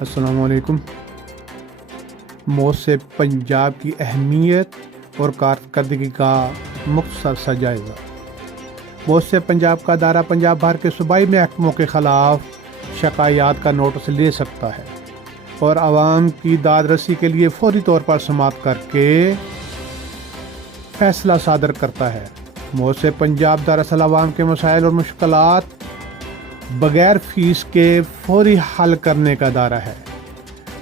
السلام علیکم۔ موت سے پنجاب کی اہمیت اور کارکردگی کا مختصر سا جائزہ۔ موت سے پنجاب کا ادارہ پنجاب بھر کے صوبائی محکموں کے خلاف شکایات کا نوٹس لے سکتا ہے اور عوام کی داد رسی کے لیے فوری طور پر سماعت کر کے فیصلہ صادر کرتا ہے۔ موت سے پنجاب دراصل عوام کے مسائل اور مشکلات بغیر فیس کے فوری حل کرنے کا ادارہ ہے۔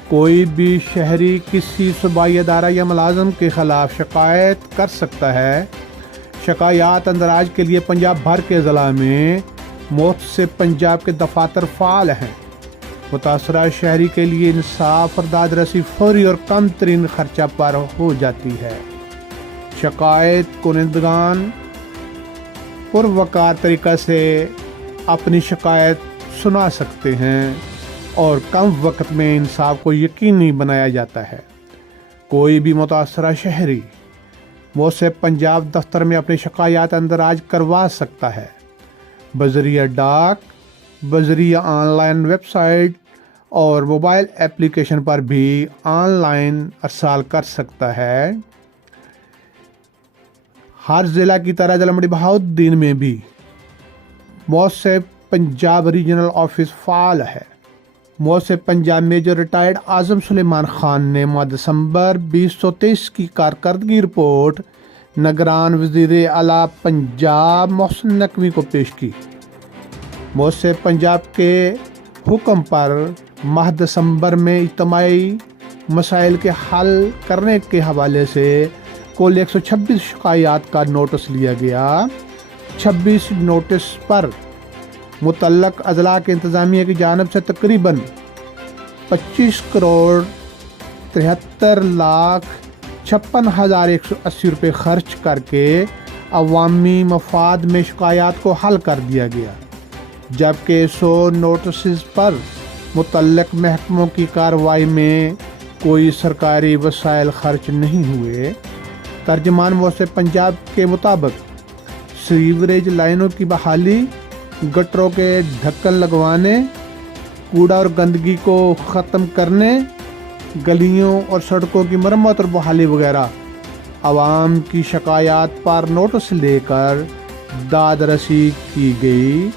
کوئی بھی شہری کسی صوبائی ادارہ یا ملازم کے خلاف شکایت کر سکتا ہے۔ شکایات اندراج کے لیے پنجاب بھر کے اضلاع میں موت سے پنجاب کے دفاتر فعال ہیں۔ متاثرہ شہری کے لیے انصاف اور داد رسی فوری اور کم ترین خرچہ پر ہو جاتی ہے۔ شکایت کنندگان پروقار طریقہ سے اپنی شکایت سنا سکتے ہیں اور کم وقت میں انصاف کو یقینی بنایا جاتا ہے۔ کوئی بھی متاثرہ شہری موت سے پنجاب دفتر میں اپنی شکایات اندراج کروا سکتا ہے۔ بذریعہ ڈاک، بذریعہ آن لائن ویب سائٹ اور موبائل ایپلیکیشن پر بھی آن لائن ارسال کر سکتا ہے۔ ہر ضلع کی طرح ضلع منڈی بہاؤالدین میں بھی موت سے پنجاب ریجنل آفس فعال ہے۔ موت سے پنجاب میجر ریٹائرڈ اعظم سلیمان خان نے ماہ دسمبر 2023 کی کارکردگی رپورٹ نگران وزیر اعلیٰ پنجاب محسن نقوی کو پیش کی۔ موت سے پنجاب کے حکم پر ماہ دسمبر میں اجتماعی مسائل کے حل کرنے کے حوالے سے کل 126 شکایات کا نوٹس لیا گیا۔ 26 نوٹس پر متعلق اضلاع کے انتظامیہ کی جانب سے تقریباً 25 کروڑ 73,56,180 روپے خرچ کر کے عوامی مفاد میں شکایات کو حل کر دیا گیا، جبکہ 100 نوٹسز پر متعلق محکموں کی کارروائی میں کوئی سرکاری وسائل خرچ نہیں ہوئے۔ ترجمان موت سے پنجاب کے مطابق سیوریج لائنوں کی بحالی، گٹروں کے ڈھکن لگوانے، کوڑا اور گندگی کو ختم کرنے، گلیوں اور سڑکوں کی مرمت اور بحالی وغیرہ عوام کی شکایات پر نوٹس لے کر داد رسی کی گئی۔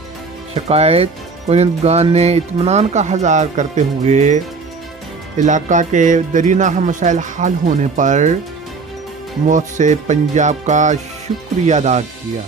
شکایت کنندگان نے اطمینان کا اظہار کرتے ہوئے علاقہ کے درینہ مسائل حل ہونے پر موت سے پنجاب کا شکریہ ادا کیا۔